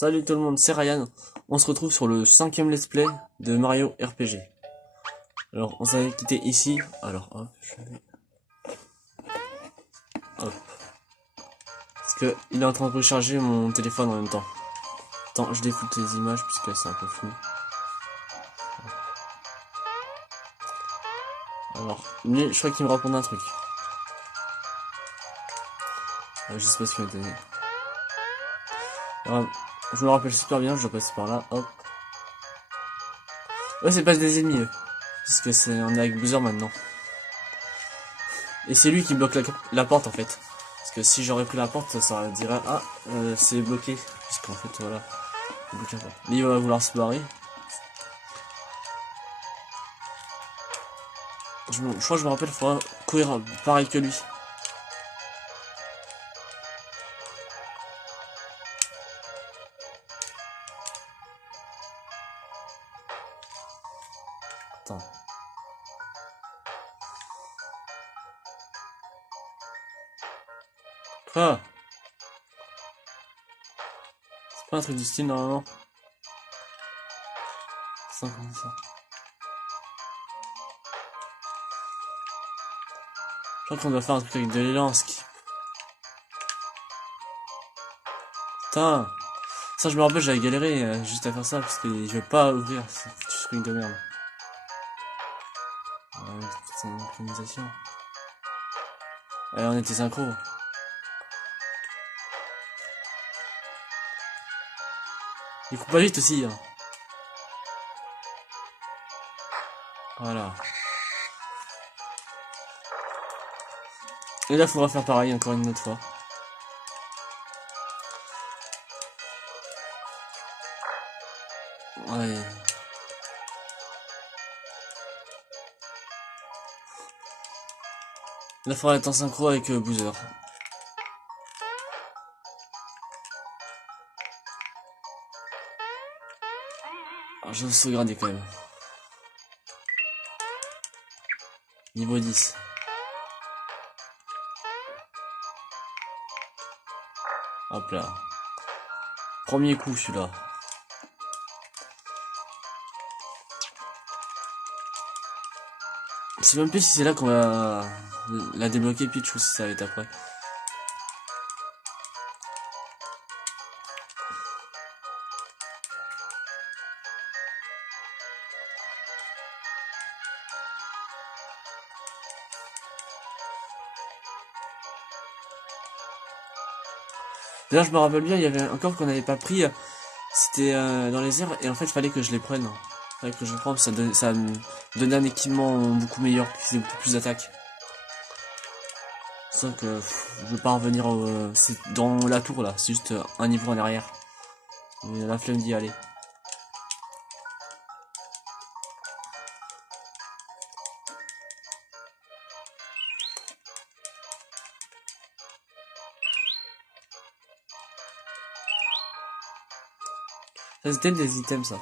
Salut tout le monde, c'est Ryan. On se retrouve sur le 5e let's play de Mario RPG. Alors, on s'avait quitté ici. Alors, hop, hop. Parce que il est en train de recharger mon téléphone en même temps. Attends, je défoule les images puisque c'est un peu flou. Alors, lui, je crois qu'il me répond un truc. Je sais pas ce qu'il m'a donné. Alors, je me rappelle super bien, je dois passer par là, hop. Ouais, c'est pas des ennemis, eux. Puisque on est avec Bowser maintenant. Et c'est lui qui bloque la porte en fait. Parce que si j'aurais pris la porte, ça dirait ah c'est bloqué. Puisqu'en fait voilà. Bloqué la porte. Mais il va vouloir se barrer. Je crois que je me rappelle, il faudra courir pareil que lui. Attends. Quoi? C'est pas un truc du style normalement. 50 ça. Je crois qu'on doit faire un truc avec de l'élan ski. Putain. Ça je me rappelle, j'avais galéré juste à faire ça parce que je vais pas ouvrir ce truc de merde. C'est une synchronisation. Allez, on était synchro. Il coupe pas vite aussi. Hein. Voilà. Et là, faudra faire pareil encore une autre fois. Ouais. Là, faudra être en synchro avec Boozer. Alors, je vais sauvegarder quand même. Niveau 10. Hop là. Premier coup, celui-là. Je sais même plus si c'est là qu'on va la débloquer Peach ou si ça va être après. D'ailleurs, je me rappelle bien, il y avait un corps qu'on n'avait pas pris. C'était dans les airs et en fait, il fallait que je les prenne. Il fallait que je le prenne, ça me donnait un équipement beaucoup meilleur, qui faisait beaucoup plus d'attaques. C'est ça que je veux pas revenir c'est dans la tour là, c'est juste un niveau en arrière. Et la flemme d'y aller. Ça c'était des items ça.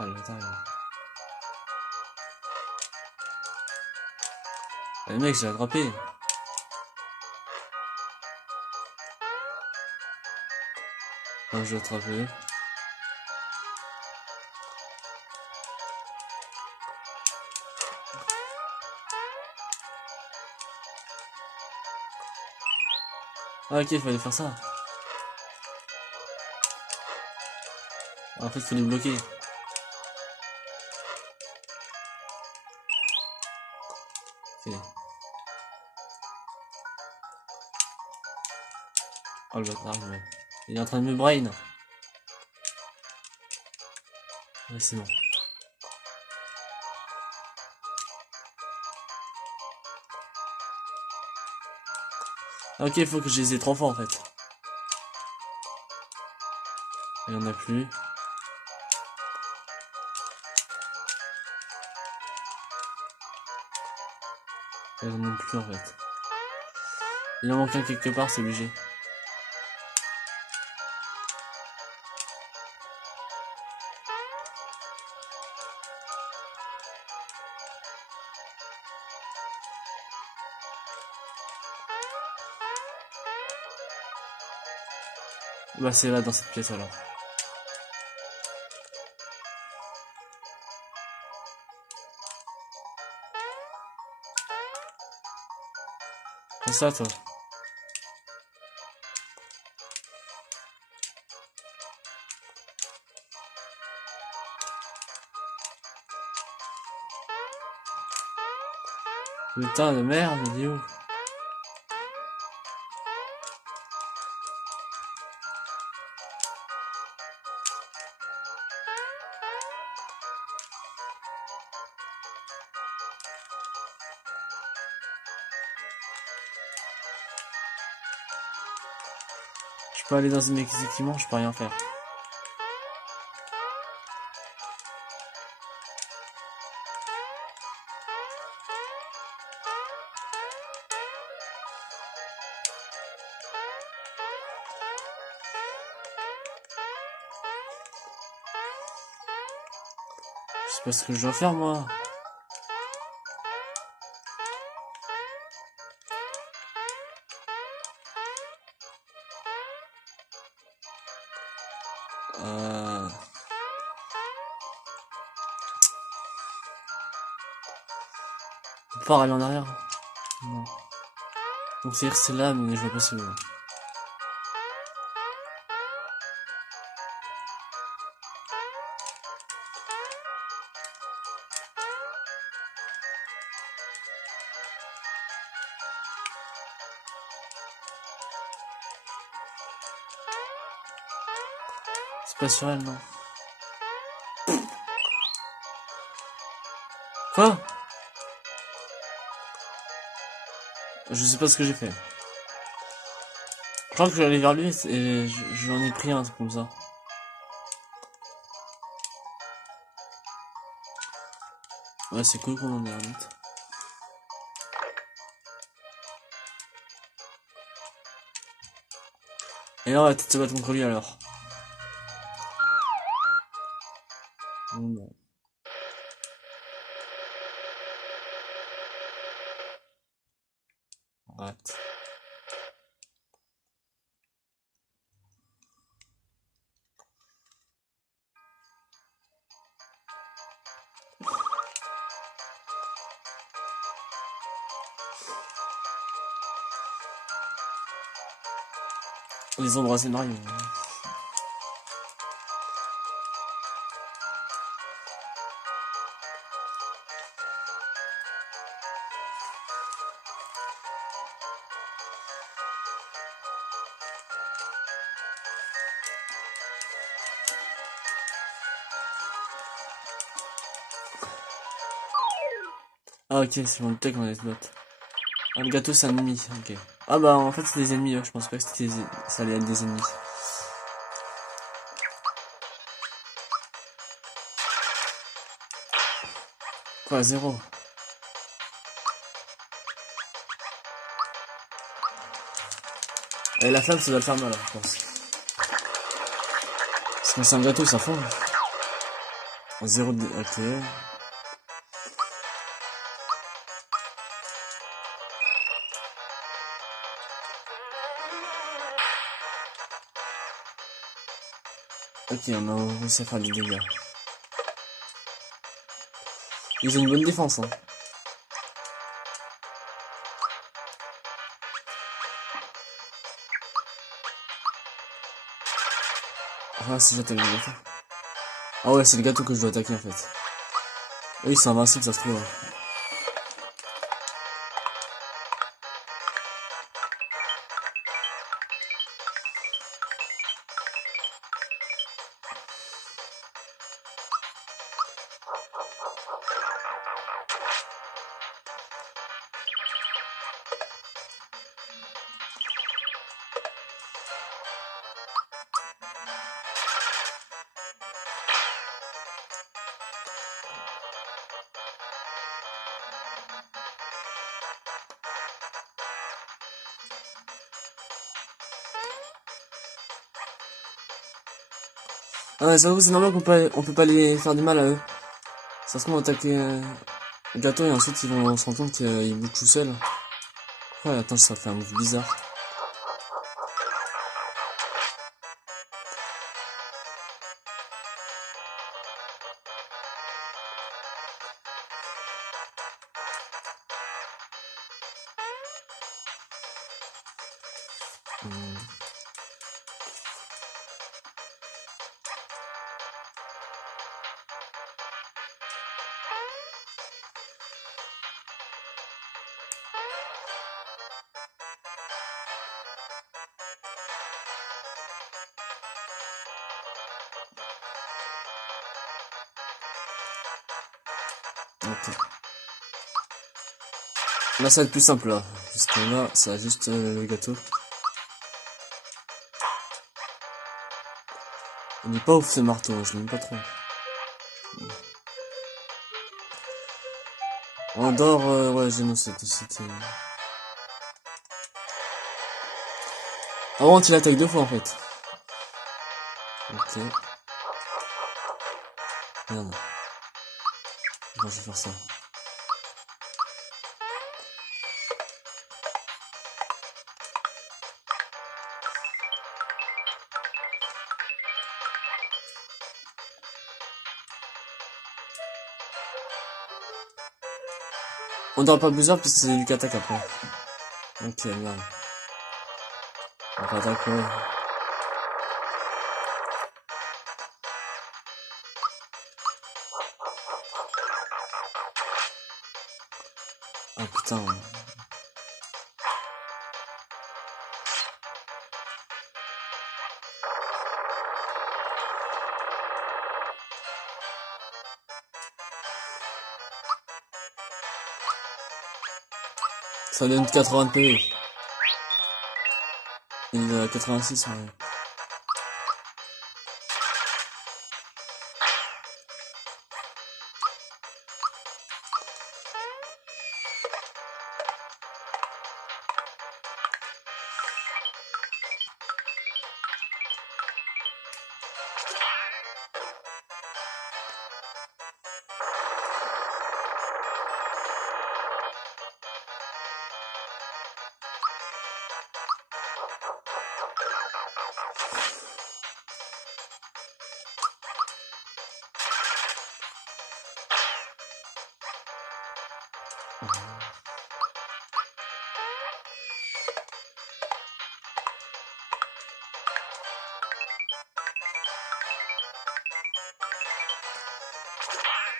Ah le bâtard. Ah, le mec j'ai attrapé. Ah, je l'ai attrapé. Ah ok, il fallait faire ça. Ah, en fait, il fallait me bloquer. Ok. Oh le bâtard, il est en train de me brain. Ouais, c'est bon. Ah, ok, il faut que je les ai 3 fois en fait. Il y en a plus. Il y en a plus en fait. Il en manque un quelque part, c'est obligé. Bah c'est là dans cette pièce alors. C'est ça toi. Putain de merde, il est où? Je peux aller dans un équipement, je peux rien faire. Je sais pas ce que je dois faire moi. Euh... On peut pas aller en arrière. Non. Donc c'est-à-dire que c'est là, mais je vois pas c'est où. C'est pas sur elle, non. Quoi? Je sais pas ce que j'ai fait. Je crois que j'allais vers lui et j'en ai pris un truc comme ça. Ouais, c'est cool qu'on en ait un autre. Et là, on va peut-être se battre contre lui alors. Non. Arrête. Les endroits scénarios. Ah ok, c'est bon, peut-être qu'on allait se battre. Ah, le gâteau c'est un ennemi, ok. Ah bah en fait c'est des ennemis, je pense pas que ça allait être des ennemis. Quoi, zéro? Et la flamme ça doit le faire mal, je pense. Parce que c'est un gâteau, ça fond. Zéro de... Ok. Ok, on a réussi à faire des dégâts. Ils ont une bonne défense, hein. Ah, c'est ça, t'as le gâteau. Ah ouais, c'est le gâteau que je dois attaquer en fait. Oui, c'est invincible, ça se trouve. Ah ouais, ça c'est normal on peut pas les faire du mal à eux. Ça se trouve, on attaque le gâteau et ensuite ils vont se rendre compte qu'ils bougent tout seuls. Ouais, attends, ça fait un move bizarre. Hmm. Ok. Là, ça va être plus simple, là. Parce que là, ça a juste le gâteau. Il n'est pas ouf ce marteau, je l'aime pas trop. On dort, ouais, Geno, c'était. Avant, il attaque 2 fois en fait. Ok. Merde. Bon, je vais faire ça. On dort pas plusieurs puisque c'est lui qui attaque après. Ok, merde. On attaque, ouais. Ah putain. Ça donne 80 de PV. Il a 86, ouais.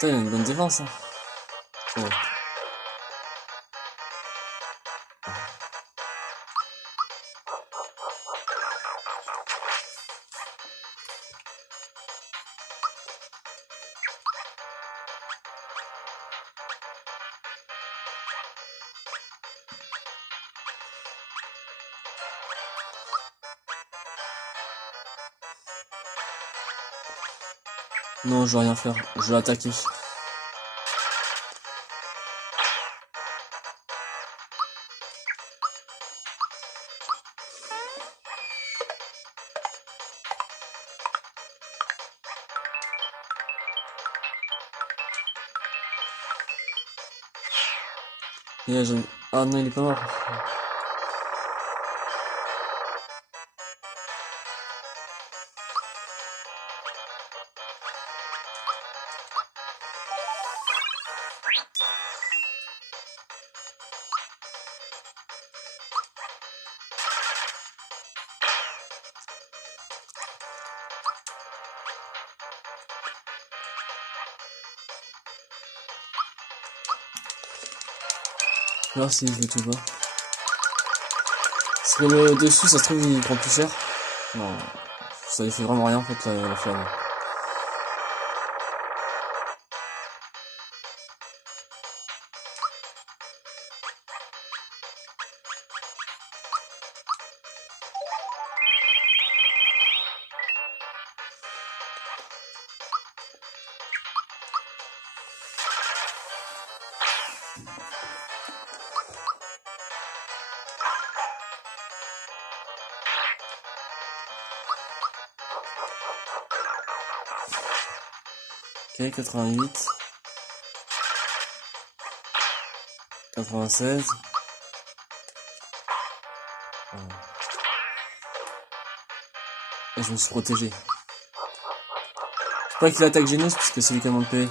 Putain, il a une bonne défense, hein. Oh. Non, je vais rien faire. Je vais l'attaquer. Et là, ah non, il est pas mort. Là, si je le tue pas. Parce que le dessus, ça se trouve, il prend plus cher. Non, ça lui fait vraiment rien en fait, la flamme. Ok, 88. 96. Et je me suis protégé. Faut pas qu'il attaque Genos puisque c'est lui qui a moins de PV.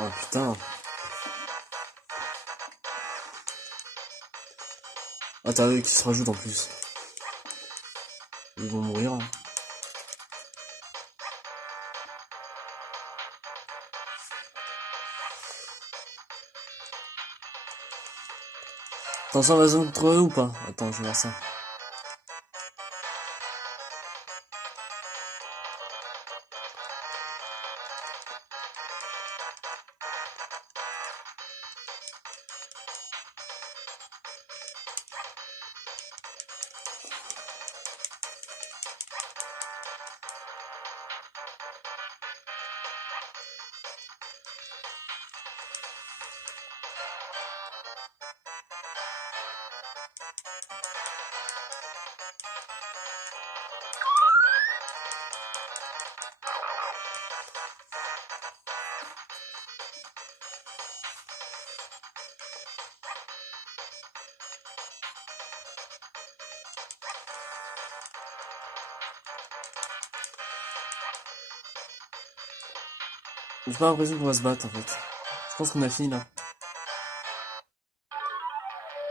Oh putain. Ah t'as eux qui se rajoutent en plus. Ils vont mourir. Hein. Attends, ça va entre eux ou pas? Attends, je vais voir ça. J'ai pas l'impression qu'on va se battre en fait. Je pense qu'on a fini là.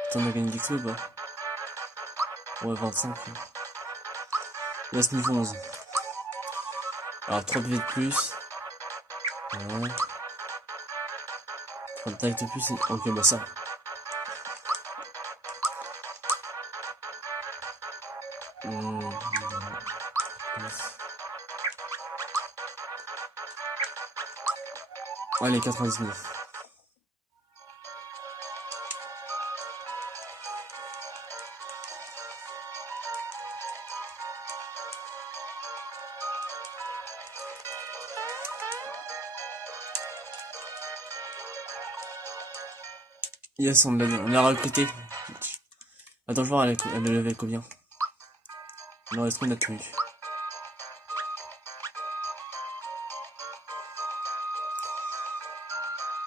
Putain, on a gagné d'XP ou pas? Ouais, 25. Il reste niveau 11. Alors 3 PV de plus. Ouais. 3 d'attaque de plus. Ok, bah ça. Hum, allez, 99. Yes, on l'a recruté. Attends, je vois, elle est level combien? Non, est-ce qu'on a tenu?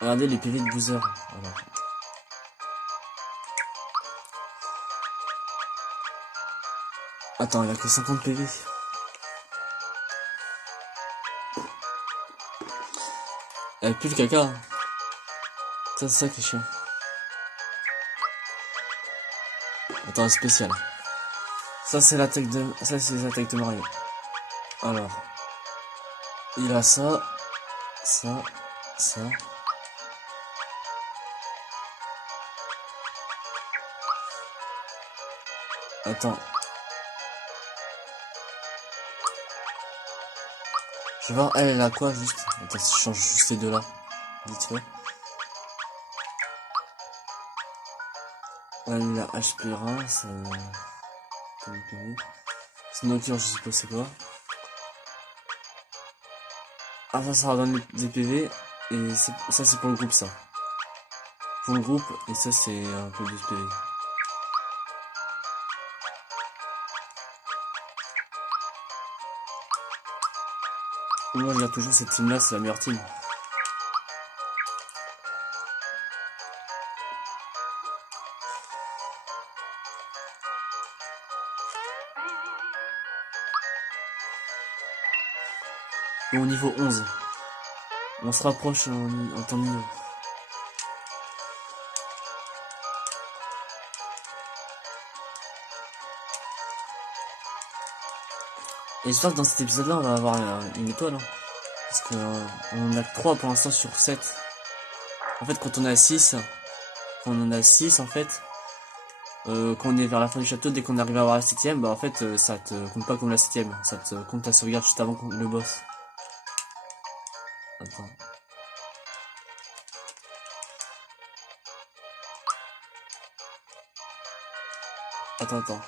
Regardez les PV de Boozer. Alors. Attends, il a que 50 PV. Elle pue le caca. Hein. Ça, c'est ça qui est chiant. Attends, spécial. Ça, c'est l'attaque de... Ça, c'est les attaques de Mario. Alors. Il a ça. Ça. Ça. Attends. Je vais voir, elle a quoi, juste? Attends, si je change juste ces deux-là. Vite fait. Elle a HP rare, ça... Snowkir, je sais pas c'est quoi. Ah, ça redonne des PV. Et ça, c'est pour le groupe, ça. Pour le groupe, et ça, c'est un peu de PV. Moi, je regarde toujours cette team-là, c'est la meilleure team. Bon, au niveau 11. On se rapproche en temps de niveau. Et j'espère que dans cet épisode-là, on va avoir une étoile. Hein. Parce qu'on en a que 3 pour l'instant sur 7. En fait, quand on a 6, quand on en a 6, en fait, quand on est vers la fin du château, dès qu'on arrive à avoir la 7ème, bah en fait, ça te compte pas comme la 7ème. Ça te compte ta sauvegarde juste avant le boss. Attends. Attends.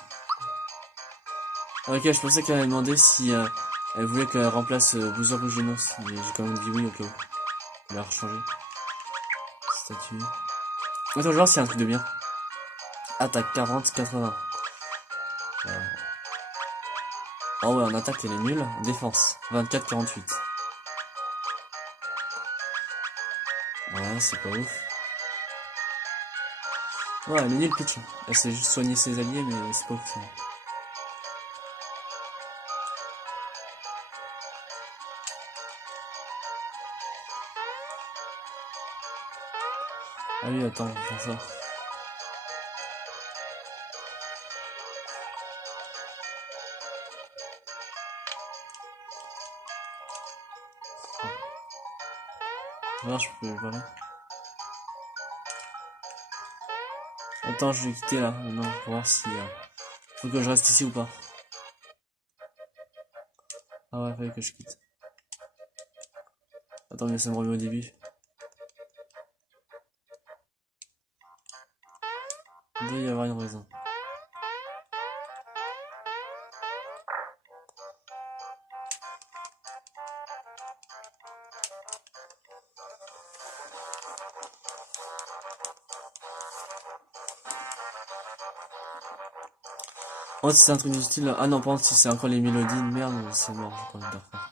Ah, ok, je pensais qu'elle avait demandé si elle voulait qu'elle remplace Bowser ou Genos. Mais j'ai quand même dit oui au cas où. Elle a rechangé. Statue. Attends, je vais voir s'il y a un truc de bien. Attaque 40-80. Oh ouais, en attaque elle est nulle. En défense 24-48. Ouais, c'est pas ouf. Ouais, elle est nulle Peach. Elle sait juste soigner ses alliés, mais c'est pas ouf. Ah oui, attends, on va faire ça. Regarde, je peux parler. Attends, je vais quitter là, non, pour voir si... faut que je reste ici ou pas. Ah ouais, fallait que je quitte. Attends, mais ça me remet au début. Il doit y avoir une raison. Oh, si c'est un truc du style... Ah non, par contre, si c'est encore les mélodies, merde, c'est mort, j'ai pas envie de le refaire.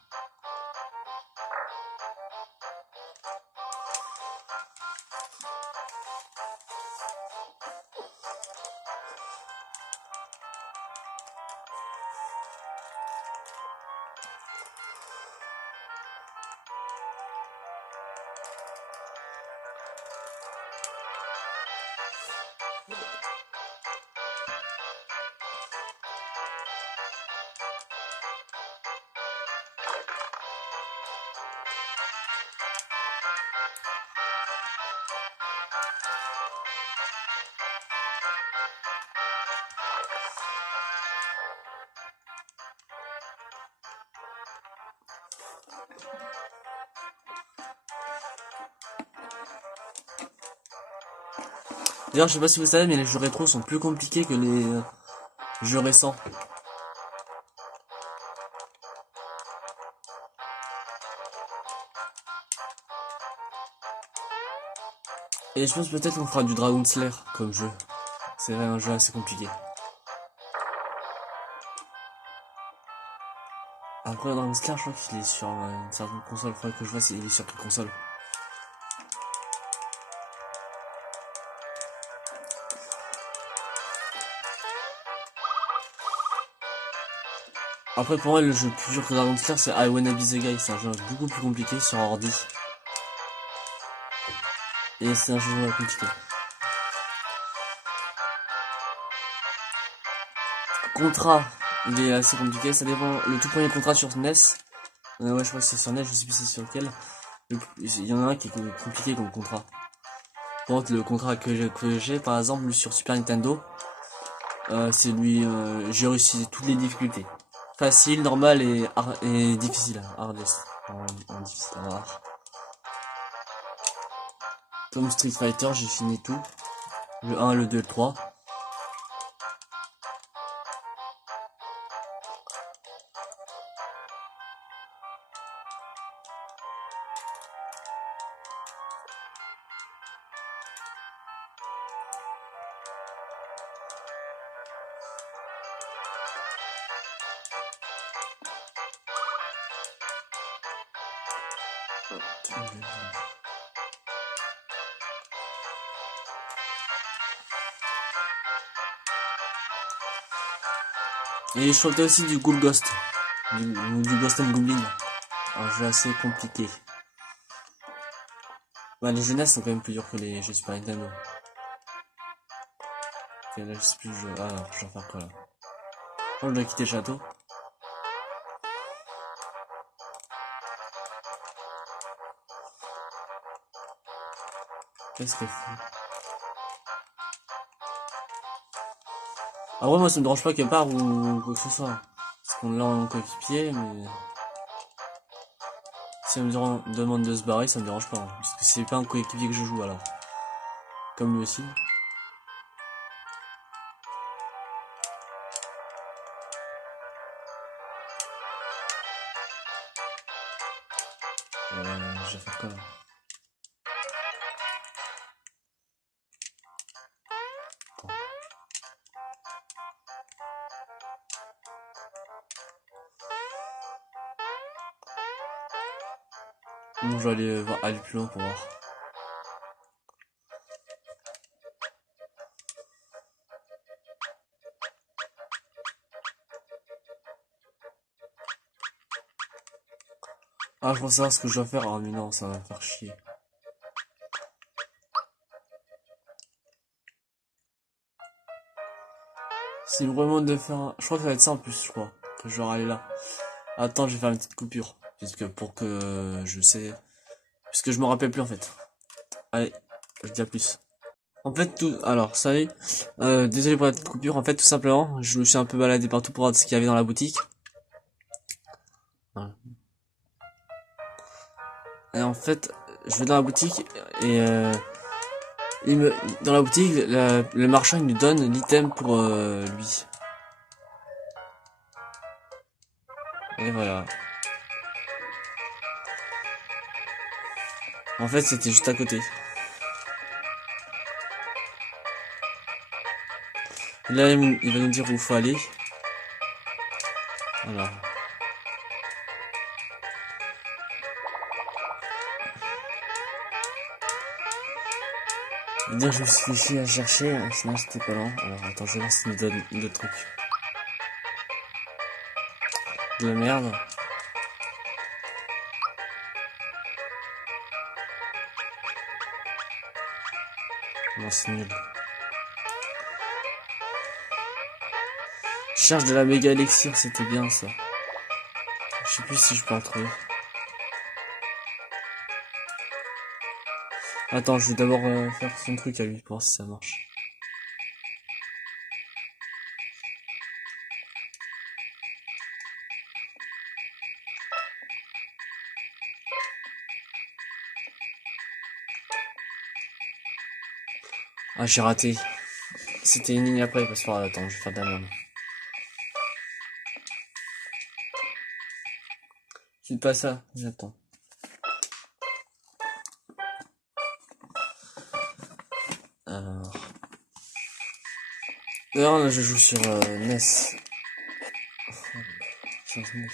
D'ailleurs, je sais pas si vous savez, mais les jeux rétro sont plus compliqués que les jeux récents. Et je pense peut-être qu'on fera du Dragon Slayer comme jeu. C'est vrai, un jeu assez compliqué. Après, Dragon Slayer, je crois qu'il est sur une certaine console. Faudrait que je vois s'il est sur quelle console. Après, pour moi, le jeu le plus dur que Dragon Slayer, c'est I Wanna Be the Guy. C'est un jeu beaucoup plus compliqué sur ordi. Et c'est un jeu compliqué. Contra, il est assez compliqué. Ça dépend. Le tout premier contrat sur NES. Ouais, je crois que c'est sur NES, je sais plus c'est sur lequel. Il y en a un qui est compliqué comme contrat. Par contre, le contrat que j'ai par exemple, lui, sur Super Nintendo, c'est lui, j'ai réussi toutes les difficultés. Facile, normal et difficile. Hardest. En difficile, en rare. Comme Street Fighter, j'ai fini tout. Le 1, le 2, le 3. Et je sortais aussi du Ghoul Ghost. Du Ghost and Goblin. Un jeu assez compliqué. Bah, les jeunesses sont quand même plus durs que les jeux Super Nintendo. Ok, là, je sais plus jouer. Ah, non, je vais faire quoi là? Oh, je dois quitter le château. Qu'est-ce qu'elle fout? Ah ouais, moi ça me dérange pas qu'elle part ou quoi que ce soit. Parce qu'on l'a en coéquipier, mais si elle me demande de se barrer, ça me dérange pas. Hein. Parce que c'est pas un coéquipier que je joue alors. Comme lui aussi. Je vais faire quoi là? Attends. Bon, je vais aller plus loin pour voir. Ah, je pense savoir ce que je dois faire. Ah, mais non, ça va me faire chier. C'est vraiment de faire je crois que ça va être ça en plus, je crois. Que je vais aller là. Attends, je vais faire une petite coupure. Puisque pour que je sais. Puisque je me rappelle plus en fait. Allez, je dis à plus. En fait, tout. Alors, salut. Désolé pour la petite coupure. En fait, tout simplement, je me suis un peu baladé partout pour voir ce qu'il y avait dans la boutique. Voilà. Et en fait, je vais dans la boutique et dans la boutique, le marchand il nous donne l'item pour lui. Et voilà. En fait, c'était juste à côté. Et là, il va nous dire où il faut aller. Alors. Donc, je me suis ici à chercher, sinon c'était pas lent. Alors, attends, je vais voir s'il nous donne d'autres trucs. De la merde. Non, c'est nul. Je cherche de la méga élixir, c'était bien ça. Je sais plus si je peux en trouver. Attends, je vais d'abord faire son truc à lui pour voir si ça marche. Ah, j'ai raté. C'était une ligne après, parce que attends, je vais faire de la merde. C'est pas ça, j'attends. Alors. D'ailleurs, là, je joue sur NES. Sur SNES.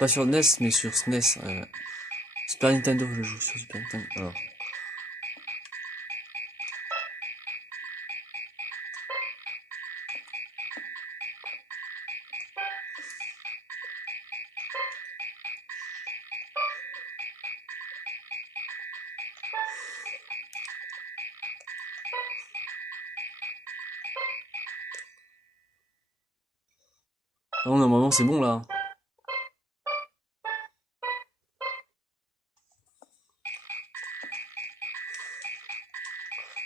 Pas sur NES, mais sur SNES. Super Nintendo, je joue sur Super Nintendo. Alors. Non, normalement, c'est bon là.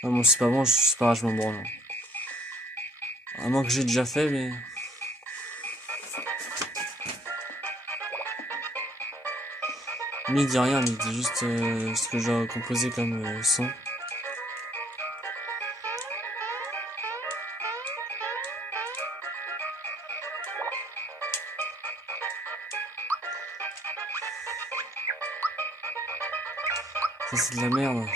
Non, moi, c'est pas bon, c'est pas grave, je m'en branle. À moins que j'ai déjà fait, mais. Mais il dit rien, mais il dit juste ce que j'ai composé comme son. Ça, c'est de la merde.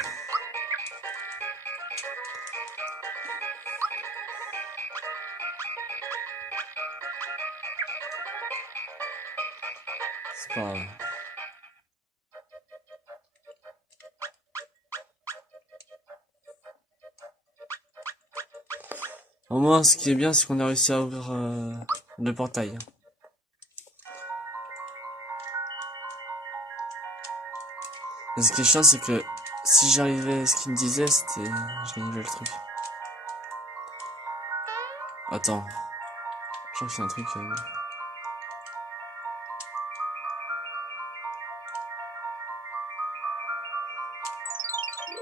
C'est pas grave. Au moins, ce qui est bien, c'est qu'on a réussi à ouvrir le portail. Et ce qui est chiant, c'est que si j'arrivais à ce qu'il me disait, c'était. Je gagnais le truc. Attends. Je crois que c'est un truc.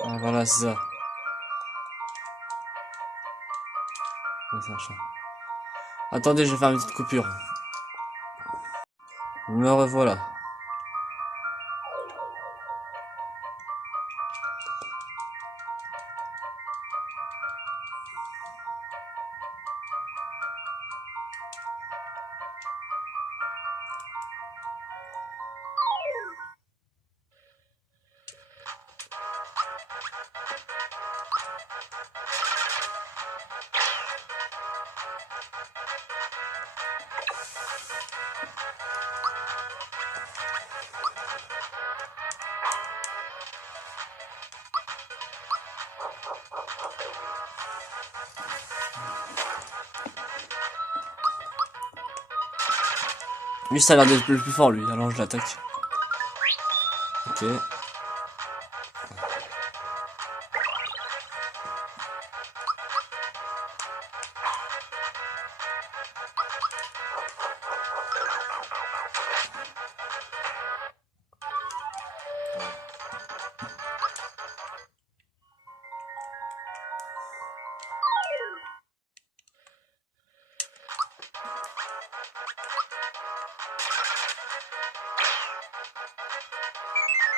Ah, voilà, c'est ça. Ouais, c'est un chat. Attendez, je vais faire une petite coupure. Me revoilà. Lui, ça a l'air d'être le plus fort, lui. Alors, je l'attaque. Ok.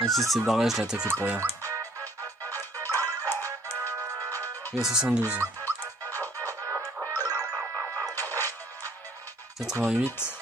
Même si c'est barré, je l'ai attaqué pour rien. Il a 72. 88.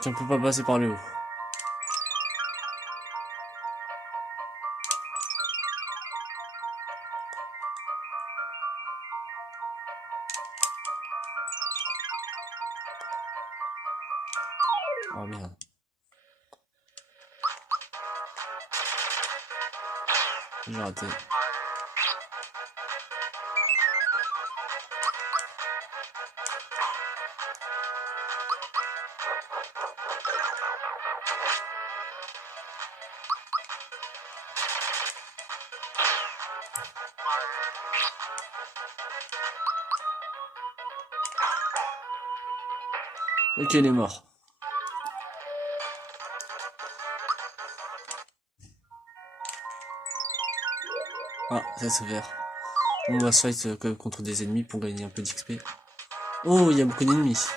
Tu ne peux pas passer par le haut. Oh merde. J'ai raté. Ok, il est mort. Ah, ça c'est vert. On va se fight quand même contre des ennemis pour gagner un peu d'XP. Oh, il y a beaucoup d'ennemis.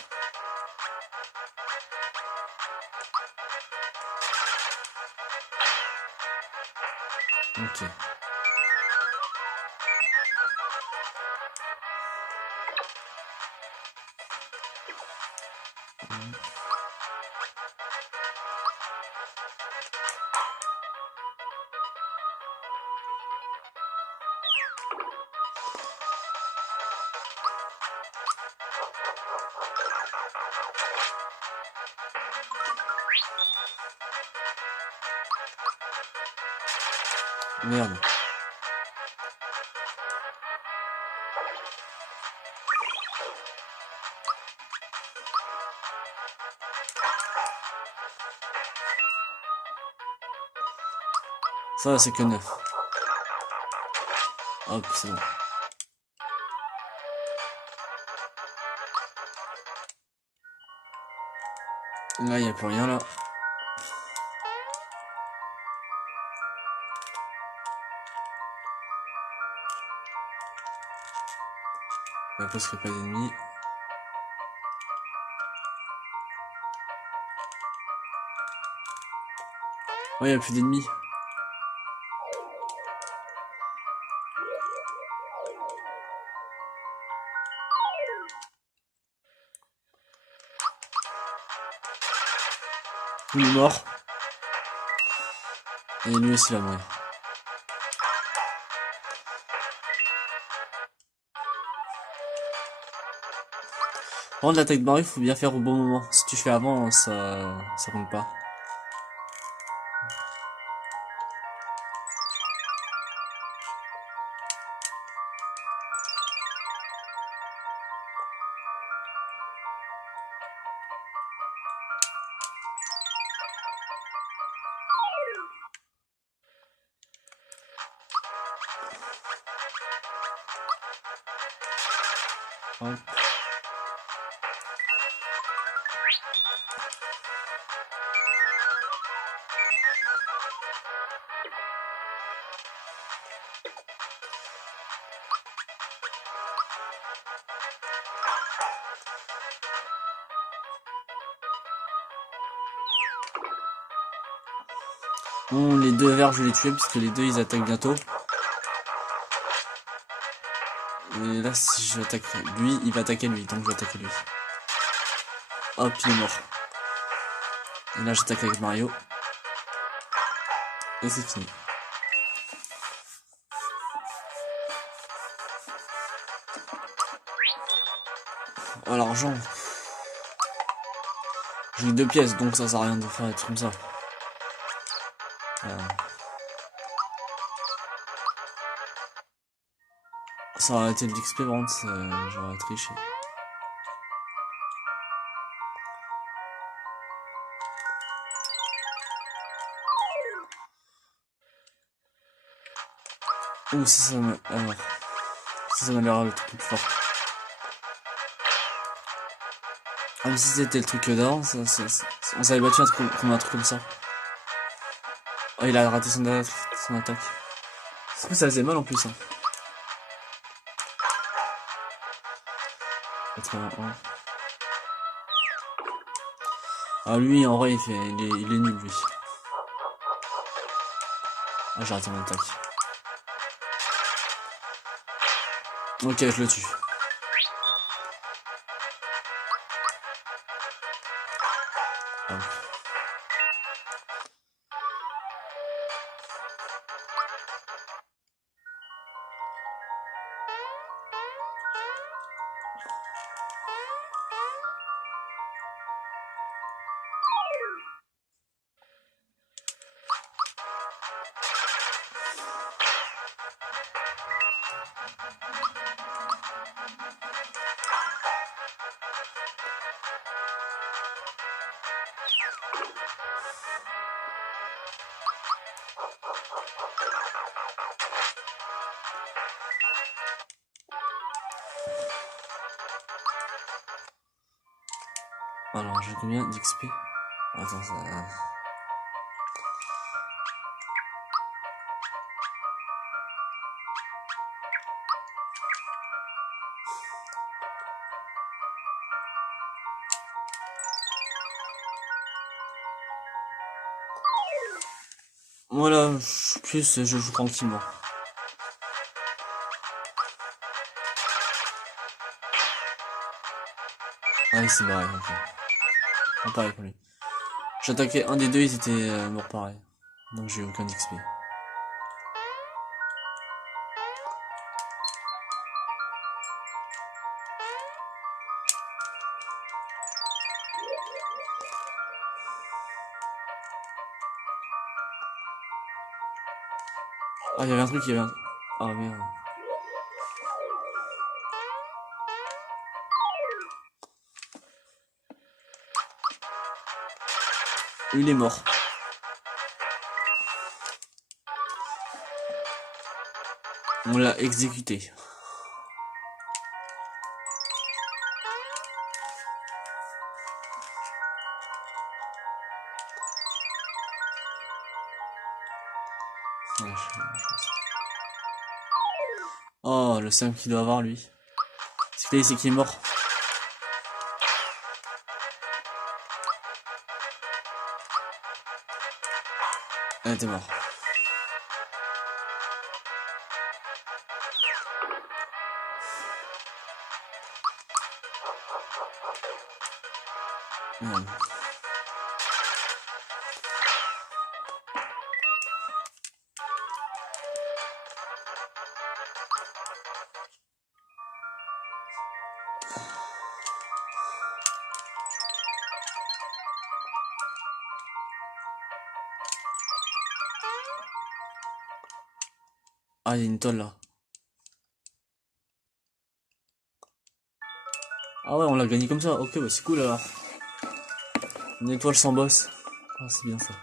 Ok. Merde. Ça, c'est que 9. Hop, c'est bon. Là, il n'y a plus rien, là. Il n'y a presque pas d'ennemis. Ouais, il n'y a plus d'ennemis. Il est mort. Et lui aussi va mourir. Par contre, l'attaque de Mario, faut bien faire au bon moment. Si tu fais avant, ça compte pas. Hop. Bon, les deux verts, je vais les tuer parce que les deux ils attaquent bientôt. Et là, si j'attaque lui, il va attaquer lui, donc je vais attaquer lui. Hop, il est mort. Et là, j'attaque avec Mario. Et c'est fini. Oh, l'argent. J'ai eu 2 pièces, donc ça sert à rien de faire des trucs comme ça. Ça aurait été de l'XP, vraiment, j'aurais triché. Ouh, ça m'a... alors, ça m'a l'air le truc le plus fort. Ah, mais si c'était le truc d'avant, on s'avait battu contre un truc comme ça. Oh, il a raté son attaque. C'est que ça faisait mal en plus. Hein. 81. Ah, lui, en vrai, il est nul, lui. Ah, j'ai raté mon attaque. Ok, je le tue. Ah. Alors, j'ai combien d'XP? Attends, ça... Voilà, plus je joue tranquillement. Ah, il s'est barré, ok. Ah, pareil pour lui. J'attaquais un des deux, ils étaient morts pareil. Donc j'ai eu aucun XP. Ah, il y avait un truc, il y avait un... Ah, merde. Il est mort. On l'a exécuté. Oh, le seum qu'il doit avoir, lui. Ce qu'il c'est qu'il est mort. Ah, t'es mort. Merde. Ah, il y a une tolle là. Ah ouais, on l'a gagné comme ça. Ok, bah c'est cool alors. Une étoile sans boss. Ah, c'est bien ça.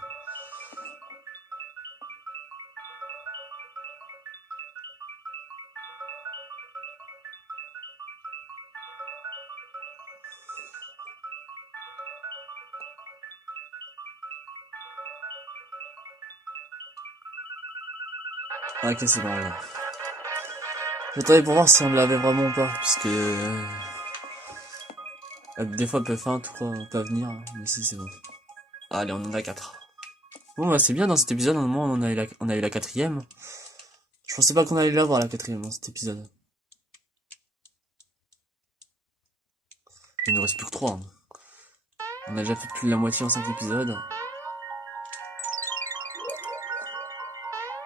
Ah, ok, c'est bon là. J'attendais pour voir si on l'avait vraiment ou pas. Puisque... des fois, PF1, tout quoi, peut venir. Mais si, c'est bon. Allez, on en a 4. Bon, bah c'est bien dans cet épisode. Normalement, on a eu la quatrième. Je pensais pas qu'on allait l'avoir la quatrième dans cet épisode. Il nous reste plus que 3. Hein. On a déjà fait plus de la moitié en 5 épisodes.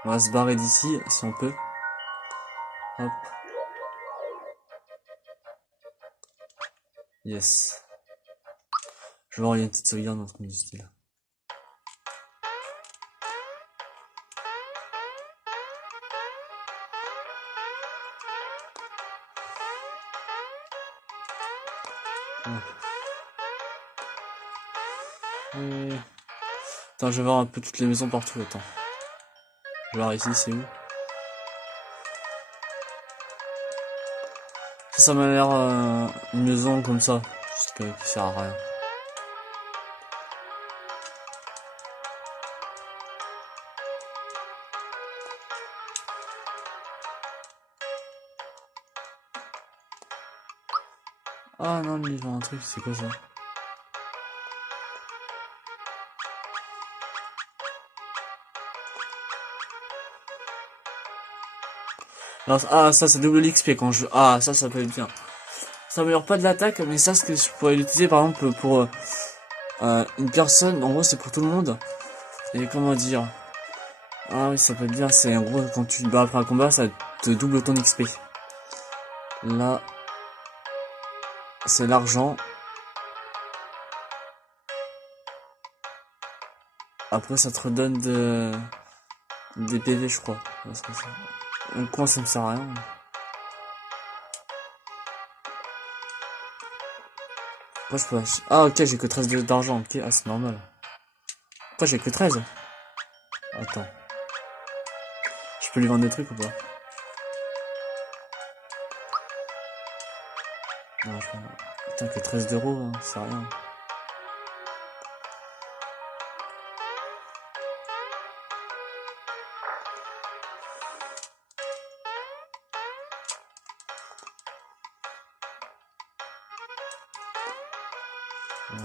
On va se barrer d'ici, si on peut. Hop. Yes. Je vais envoyer une petite sauvegarde dans ce milieu style. Attends, je vais voir un peu toutes les maisons partout, attends. Je vais voir ici, c'est où? Ça m'a l'air une maison comme ça, qui sert à rien. Ah non, mais il vend un truc, c'est quoi ça? Alors, ah, ça, c'est double l'XP quand je... Ah, ça peut être bien. Ça améliore pas de l'attaque, mais ça, ce que je pourrais l'utiliser, par exemple, pour une personne. En gros, c'est pour tout le monde. Et comment dire? Ah oui, ça peut être bien. C'est en gros, quand tu te bats après un combat, ça te double ton XP. Là, c'est l'argent. Après, ça te redonne des PV, je crois. Quoi, ça me sert à rien. Pourquoi je peux acheter... Ah, ok, j'ai que 13 d'argent. Ok, ah, c'est normal. Pourquoi j'ai que 13? Attends. Je peux lui vendre des trucs ou pas? Non, je peux pas. Putain, que 13 d'euros, hein, c'est rien. Ouais.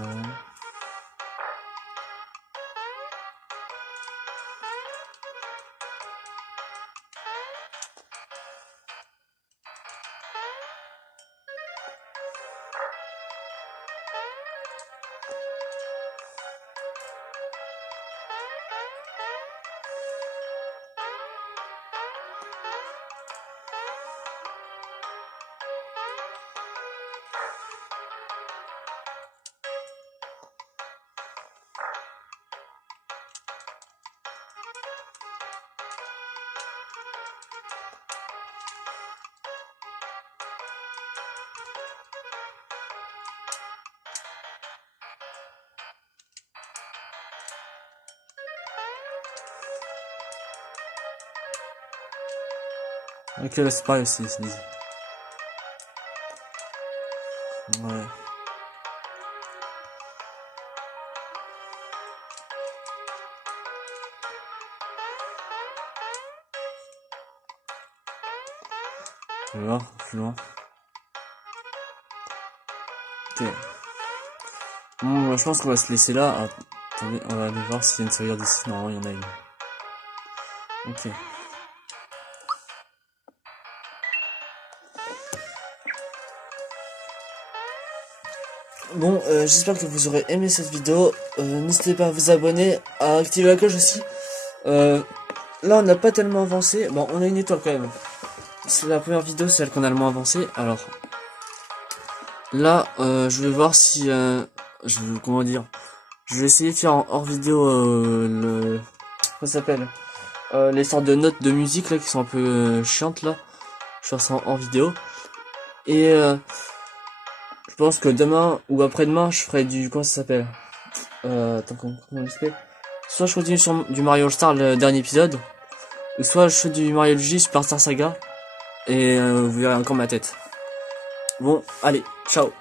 Ok, là c'est pareil aussi, c'est dit. Ouais. Je vais voir plus loin. Ok. Bon, je pense qu'on va se laisser là. Attendez, on va aller voir s'il y a une sauvegarde ici. Non, il y en a une. Ok. Bon, j'espère que vous aurez aimé cette vidéo. N'hésitez pas à vous abonner, à activer la cloche aussi. Là, on n'a pas tellement avancé. Bon, on a une étoile quand même. C'est la première vidéo, celle qu'on a le moins avancé. Alors, là, je vais voir si... comment dire? Je vais essayer de faire en hors vidéo comment ça s'appelle? Les sortes de notes de musique là qui sont un peu chiantes là. Je vais faire ça en hors vidéo. Et je pense que demain ou après-demain, je ferai du... Comment ça s'appelle? Attends, comment on s'appelle? Soit je continue sur du Mario All-Star le dernier épisode, ou soit je fais du Mario Luigi Superstar Saga, et vous verrez encore ma tête. Bon, allez, ciao.